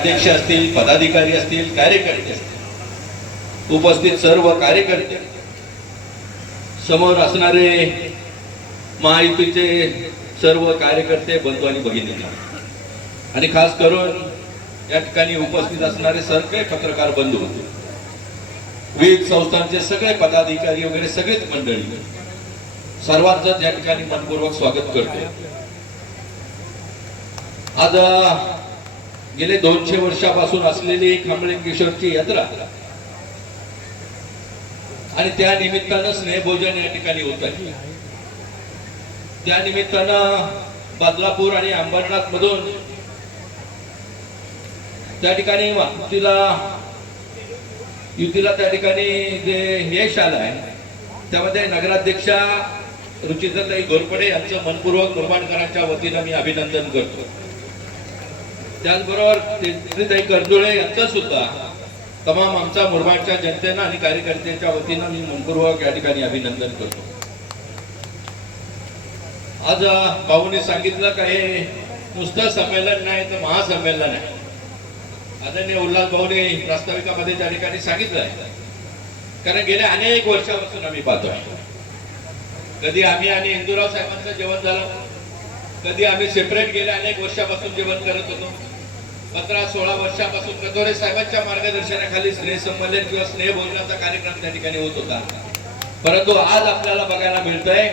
अध्यक्ष असतील पदाधिकारी असतील कार्यकर्ते असतील. उपस्थित सर्व कार्यकर्ते. समोर असणारे महायुतीचे सर्व कार्यकर्ते बंधू आणि भगिनींना आणि खास करून या ठिकाणी उपस्थित असणारे सगळे पत्रकार बंधू. विविध संस्थांचे सगळे पदाधिकारी वगैरे सगळेच मंडळी. सर्वांचं या ठिकाणी मनपूर्वक स्वागत करते आज गेले दोनशे वर्षापासून असलेली खांबळेश्वरची यात्रा. आणि त्या निमित्तानं स्नेहभोजन या ठिकाणी होत आहे. त्या निमित्तानं बदलापूर आणि अंबरनाथ मधून त्या ठिकाणी युतीला युतीला त्या ठिकाणी जे यश आलं आहे त्यामध्ये नगराध्यक्षा रुचिताताई घोरपडे यांचं मनपूर्वक निर्माणकरांच्या वतीनं मी अभिनंदन करतो. त्याचबरोबर तेजताई कर्जुळे यांचा सुद्धा तमाम आमच्या मुरबाडच्या जनतेनं आणि कार्यकर्त्यांच्या वतीनं मी मनपूर्वक या ठिकाणी अभिनंदन करतो. आज भाऊने सांगितलं का हे नुसतं संमेलन नाही तर महासंमेलन आहे. आदरणीय उल्हास भाऊने प्रास्ताविकामध्ये त्या ठिकाणी सांगितलं आहे. कारण गेल्या अनेक वर्षापासून आम्ही पाहतोय कधी आम्ही आणि इंदुराव साहेबांचं जेवण झालं कधी आम्ही सेपरेट गेल्या अनेक वर्षापासून जेवण करत होतो. पंधरा सोळा वर्षापासून कथोरे साहेबांच्या मार्गदर्शनाखाली स्नेह संमेलन किंवा स्नेह भोजनाचा कार्यक्रम त्या ठिकाणी होत होता. परंतु आज आपल्याला बघायला मिळतंय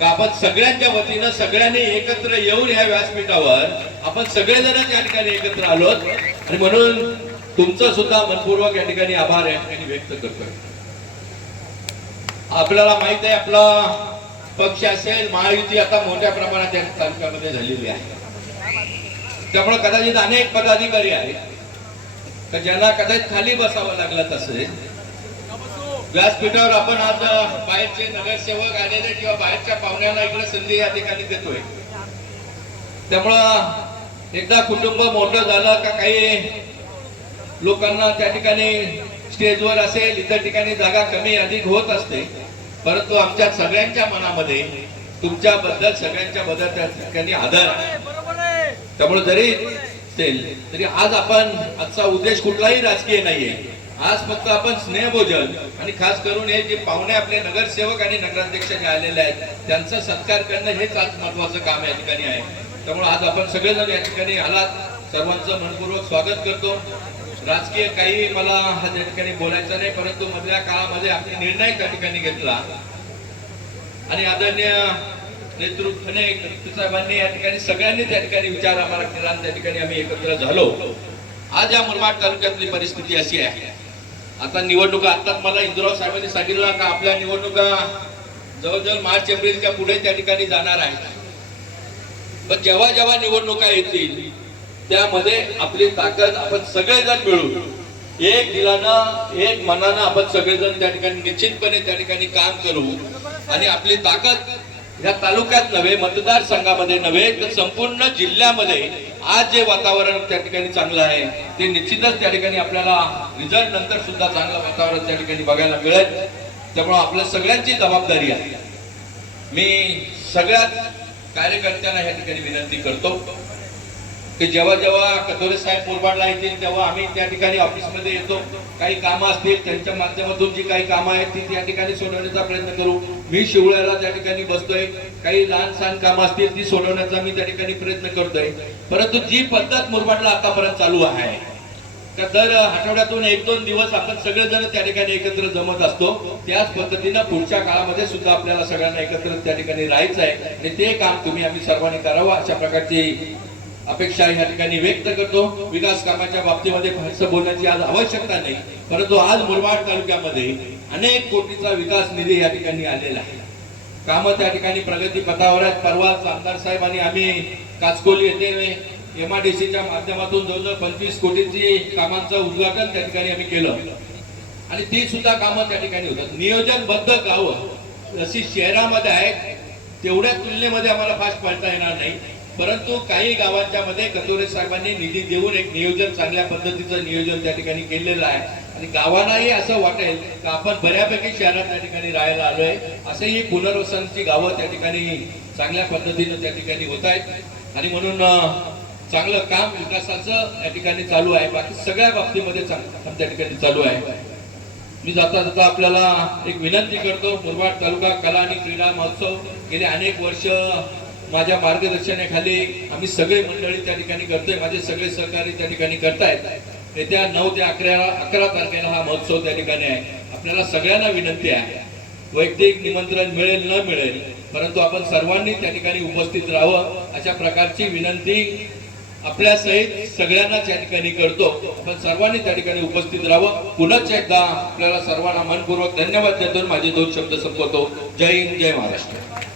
का आपण सगळ्यांच्या वतीनं सगळ्यांनी एकत्र येऊन ह्या व्यासपीठावर आपण सगळेजण या ठिकाणी एकत्र आलोत आणि म्हणून तुमचा सुद्धा मनपूर्वक या ठिकाणी आभार या ठिकाणी व्यक्त करतोय. आपल्याला माहीत आहे आपला पक्ष असेल महायुती आता मोठ्या प्रमाणात या तालुक्यामध्ये झालेली आहे. त्यामुळे कदाचित अनेक पदाधिकारी आहेत. तर ज्यांना कदाचित खाली बसावं लागलं तसे व्यासपीठावर आपण आज बाहेरचे नगरसेवक आलेले किंवा बाहेरच्या पाहुण्यांना इकडे संधी या ठिकाणी देतोय. त्यामुळं एकदा कुटुंब मोठं झालं का काही लोकांना त्या ठिकाणी स्टेजवर असेल इतर ठिकाणी जागा कमी अधिक होत असते. परंतु आमच्या सगळ्यांच्या मनामध्ये तुमच्या बद्दल सगळ्यांच्या बद्दल त्या ठिकाणी आदर आहे. त्यामुळे जरी तरी आज आपण आजचा उद्देश कुठलाही राजकीय नाहीये. आज फक्त आपण स्नेहभोजन आणि खास करून हे जे पाहुणे आपले नगरसेवक आणि नगराध्यक्ष जे आलेले आहेत त्यांचा सत्कार करणं हेच आज महत्वाचं काम या ठिकाणी आहे. त्यामुळे आज आपण सगळेजण या ठिकाणी आलात. सर्वांचं मनपूर्वक स्वागत करतो. राजकीय काही मला त्या ठिकाणी बोलायचं नाही परंतु मधल्या काळामध्ये आपले निर्णय त्या ठिकाणी घेतला. आणि आदरणीय नेतृत्वाने साहेबांनी या ठिकाणी सगळ्यांनी त्या ठिकाणी विचार आम्हाला केला आणि त्या ठिकाणी आम्ही एकत्र झालो. आज या मुरबाड तालुक्यातली परिस्थिती अशी आहे. आता निवडणुका आता मला इंदुराव साहेबांनी सांगितलं का आपल्या निवडणुका जवळजवळ मार्च एप्रिलच्या पुढे त्या ठिकाणी जाणार आहेत. पण जेव्हा जेव्हा निवडणुका येतील त्यामध्ये आपली ताकद आपण सगळेजण मिळू. एक दिलानं एक मनानं आपण सगळेजण त्या ठिकाणी निश्चितपणे त्या ठिकाणी काम करू आणि आपली ताकद या तालुक्यात नव्हे मतदारसंघामध्ये नव्हे तर संपूर्ण जिल्ह्यामध्ये आज जे वातावरण त्या ठिकाणी चांगलं आहे ते निश्चितच त्या ठिकाणी आपल्याला रिझल्ट नंतर सुद्धा चांगलं वातावरण त्या ठिकाणी बघायला मिळेल. त्यामुळे आपल्या सगळ्यांची जबाबदारी आहे. मी सगळ्यात कार्यकर्त्यांना या ठिकाणी विनंती करतो की जेव्हा जेव्हा कथोरे साहेब मुरबाडला येतील तेव्हा आम्ही त्या ठिकाणी ऑफिसमध्ये येतो. काही कामं असतील त्यांच्या माध्यमातून जी काही कामं आहेत ती त्या ठिकाणी सोडवण्याचा प्रयत्न करू. मी शिवळ्याला त्या ठिकाणी बसतोय. काही लहान सहान कामं असतील ती सोडवण्याचा मी त्या ठिकाणी प्रयत्न करतोय. परंतु जी पद्धत मुरबाडला आतापर्यंत चालू आहे का दर आठवड्यातून एक दोन दिवस आपण सगळेजण त्या ठिकाणी एकत्र जमत असतो. त्याच पद्धतीनं पुढच्या काळामध्ये सुद्धा आपल्याला सगळ्यांना एकत्र त्या ठिकाणी राहायचं आहे आणि ते काम तुम्ही आम्ही सर्वांनी करावं अशा प्रकारची अपेक्षा या ठिकाणी व्यक्त करतो. विकास कामाच्या बाबतीमध्ये फारसं बोलण्याची आज आवश्यकता नाही. परंतु आज मुरबाड तालुक्यामध्ये अनेक कोटीचा विकास निधी या ठिकाणी आलेला आहे. कामं त्या ठिकाणी प्रगती पथावर आहेत परवाच आमदार साहेब आणि आम्ही काचकोली येथे एमआयडीसीच्या माध्यमातून जवळजवळ पंचवीस कोटीची कामांचं उद्घाटन त्या ठिकाणी आम्ही केलं. आणि ती सुद्धा कामं त्या ठिकाणी होतात. नियोजनबद्ध गावं जशी शहरामध्ये आहेत तेवढ्या तुलनेमध्ये आम्हाला फास्ट पळता येणार नाही. परंतु काही गावांच्या मध्ये कचोरे साहेबांनी निधी देऊन एक नियोजन चांगल्या पद्धतीचं नियोजन त्या ठिकाणी केलेलं आहे. आणि गावांनाही असं वाटेल की आपण बऱ्यापैकी शहरात त्या ठिकाणी राहायला आलोय. असंही पुनर्वसनची गावं त्या ठिकाणी चांगल्या पद्धतीनं त्या ठिकाणी होत आहेत. आणि म्हणून चांगलं काम विकासाचं या ठिकाणी चालू आहे. बाकी सगळ्या बाबतीमध्ये चांगलं काम त्या ठिकाणी चालू आहे. मी जाता जाता आपल्याला एक विनंती करतो. मुरबाड तालुका कला आणि क्रीडा महोत्सव गेले अनेक वर्ष माझ्या मार्गदर्शनाखाली आम्ही सगळे मंडळी त्या ठिकाणी करतोय माझे सगळे सहकारी त्या ठिकाणी करतायत. येत्या नऊ ते अकरा अकरा तारखेला हा महोत्सव त्या ठिकाणी आहे. आपल्याला सगळ्यांना विनंती आहे. वैयक्तिक निमंत्रण मिळेल न मिळेल परंतु आपण सर्वांनी त्या ठिकाणी उपस्थित राहावं अशा प्रकारची विनंती आपल्या सहित सगळ्यांना त्या ठिकाणी करतो. आपण सर्वांनी त्या ठिकाणी उपस्थित राहावं. पुनच एकदा आपल्याला सर्वांना मनपूर्वक धन्यवाद देतो माझे दोन शब्द संपवतो. जय हिंद जय महाराष्ट्र.